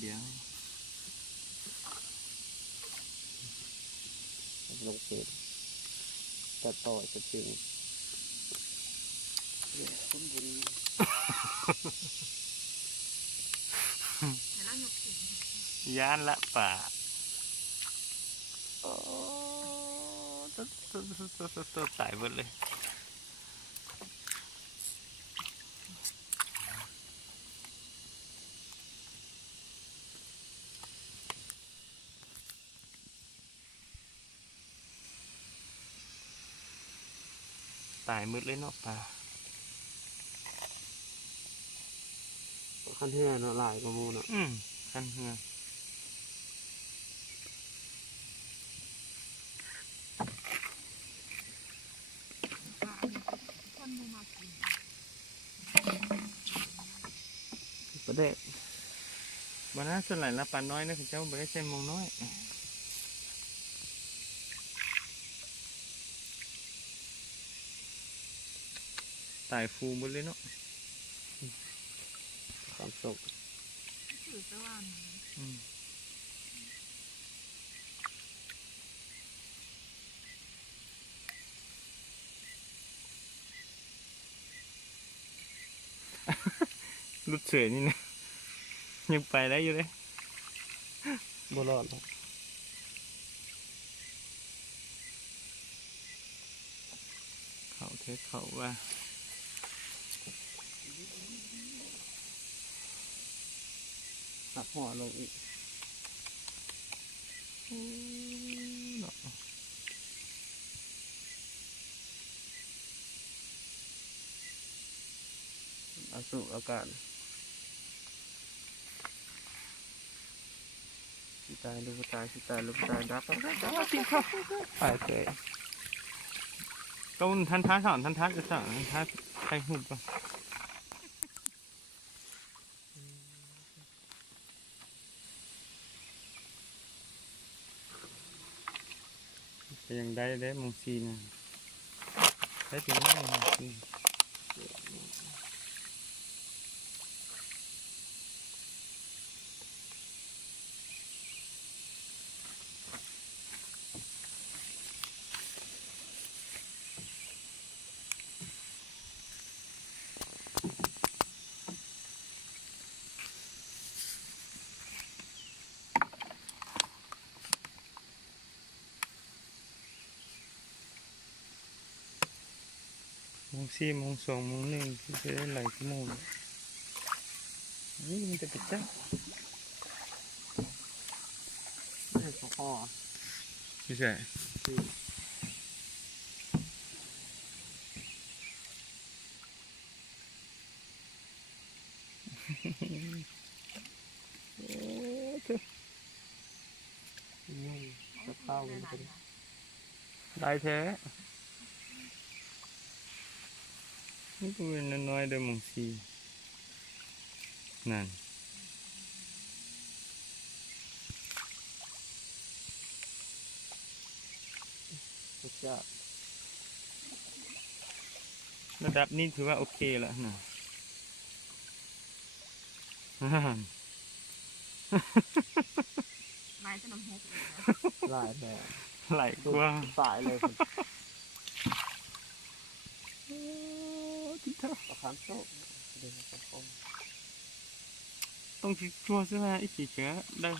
เดี๋ยวลงเก็บตัดต่อจะจริงคุณบุรีย่านละป่าโอ้ตัวตายหมดเลยตายมืดเลยเนาะป่าขั้นเทือเนาะหลายกว่ามูเนาะขั้นเหือประเด็กบ้านนั้นส่วนใหญ่ละปลาน้อยนะคุณเจ้าไม่ได้ใช้มงน้อยตายฟูหมดเลยเนาะความสุขรุดเสือนี่นะยังไปได้อยู่เลยบ่รอดเขาเทสเขาว่าหักหัวลงอีกอาสุอาการสิตายลูกตายสิตายลูกตายดับกินข้าวไปเลยก็ท่านท้าสอนท่านท้าจะสอนท่านท้าใครหุบป่ะยังได้มงซีนะได้ถึงได้มงซีมงซีมงสองมงหนึ่งที่จะได้ไหลขโมยนี่มันจะปิดจ้าไม่ใช่ข้อไม่ใช่จะเข้ามันเป็นได้แท้นี่ก็เป็นน้อยๆเดิมมงซีนั่นจะระดับนี้ถือว่าโอเคแล้วนะลายจะน้ำหกลายแบบไหลกว้างสายเลยที่เท่าประคันโซ่เดินกระพงต้องจิชัวใช่ไหมอีกกี่เชื้อได้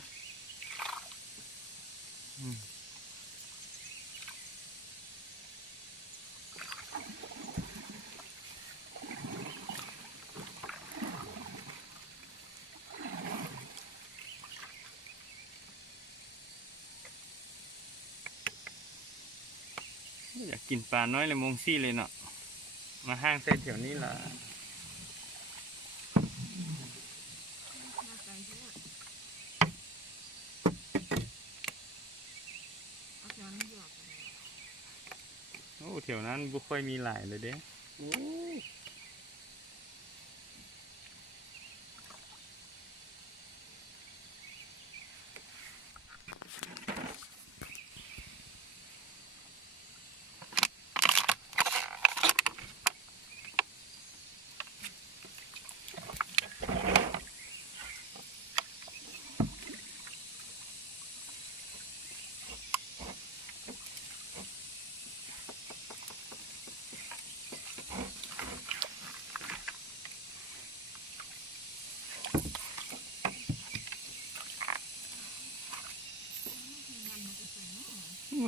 อยากกินปลาน้อยเลยมงซี่เลยเนาะมาห้างเส้นแถวนี้ล่ะโอ้แถวนั้นบุค่อยมีหลายเลยเด้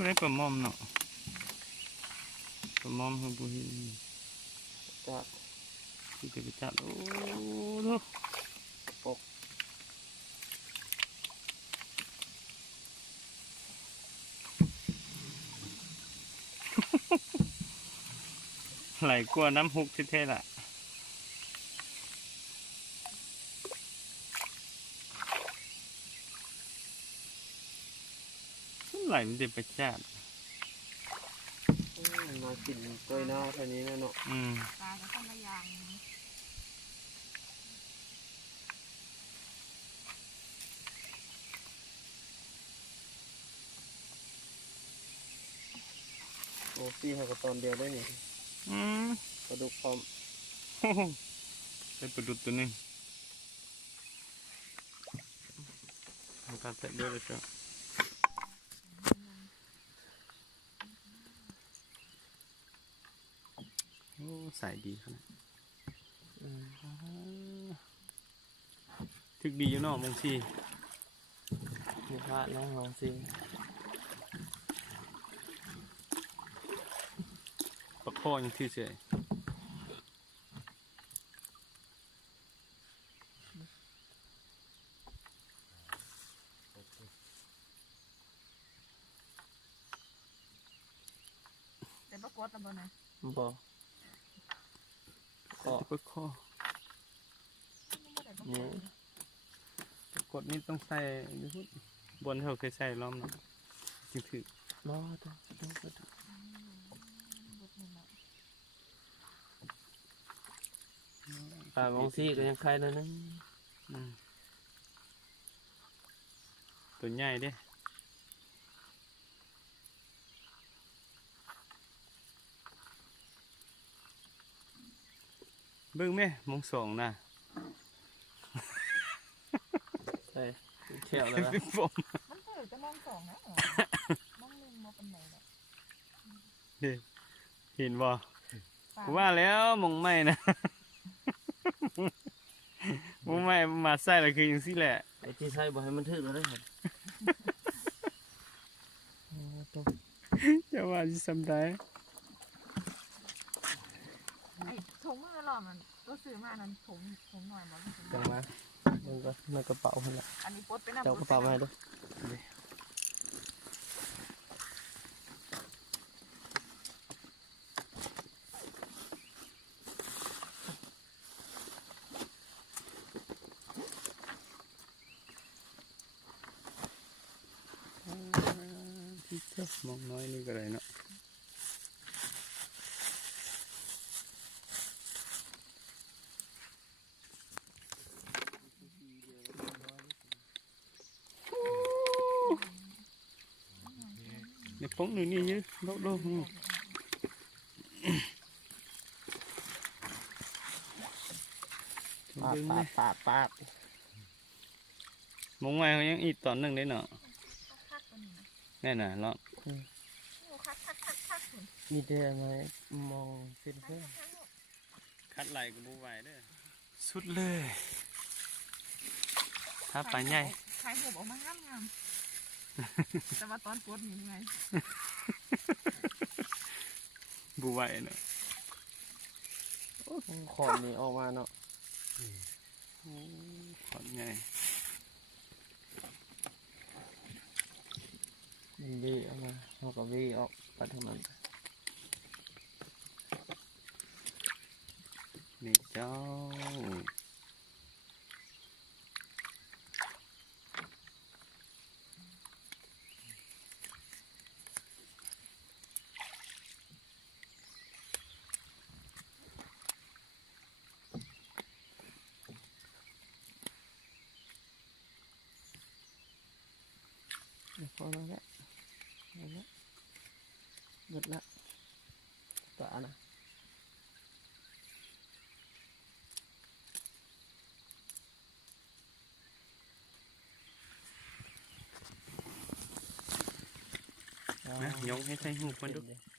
ได้ปลาหมอมเนาะปลาหมอมของผู้หิน จ้า ที่จะไปจับโอ้โห ปก ไหลกลัวน้ำฮุกเท่ๆล่ะไหลมันจะไปจับ มากินกล้วยเน่าเท่านี้นะเนาะ ปลาจะคนละอย่าง โอ้พี่เขาก็ตอนเดียวได้นี่ อืม ปลาดุกพร้อม โอ้โหได้ปลาดุกตัวหนึงทำการเสร็จเรียบร้อยแล้วโอ้ใส่ดีขนาดถึกดีอยู่เนาะมงชี มีพระนะลองสิ ประคอยังทื่อเฉย แต่ปรากฏตัวไหน บ่ก็ ประคอ นี่ กดนี่ต้องใส่อยู่พุ่นบนเขาเคยใส่ล้อมเนาะจึงถือ บ่ต้อง ปลาบางซี่ก็ยังใครนะนึง อืมตัวใหญ่เด้เบิ่งแม่มงสองนะ ใช่เที่ยวเลยนะ ผม มันเกิดจะมองสองนะมองหนึ่งมองเป็นไหนแบบ เห็นบ่ว่าแล้วมงไม่นะ มงไม่มาใส่ละคืออย่างนี้แหละ ไอ้ที่ใส่บ่ให้มันถึกแล้วได้ครับต้อง จะว่าจะสำได้ ไอ้ถุงมือหล่อมันก็ซื้อมานั้นถุงหน่อยมัน จังมามันก็ในกระเป๋าหั่นล่ะ อันนี้ปดไปนะ เจ้ากระเป๋ามาให้ด้วย ที่เจ้ามองน้อยนี่ก็เลยเนาะเดี๋ยวพงหนึ่งนี่เยอะโดดปาด ดึง ปา ไหม ดปาดปาด มองไว้เขายังอีกตอนหนึ่งได้เนาะ คักตัวนี้ แน่น่ะเนาะ คักคุณ มีแต่อะไรมองเส้นเพื่อน คัดไหลกับบูไหวเด้อสุดเลยถ้าปลาใหญ่ ใครผมออกมางามแต่ว่าตอนปดนี่ไง บูไหวเนาะ ขอนนี่ออกมาเนาะ ขอดใหญ่ มันวีออกมาเขาก็วีออกไปทางนั้น นี่เจ้าพอแล้วแหละหมดละปลานะ นะยกให้ใส่หูมันดู เ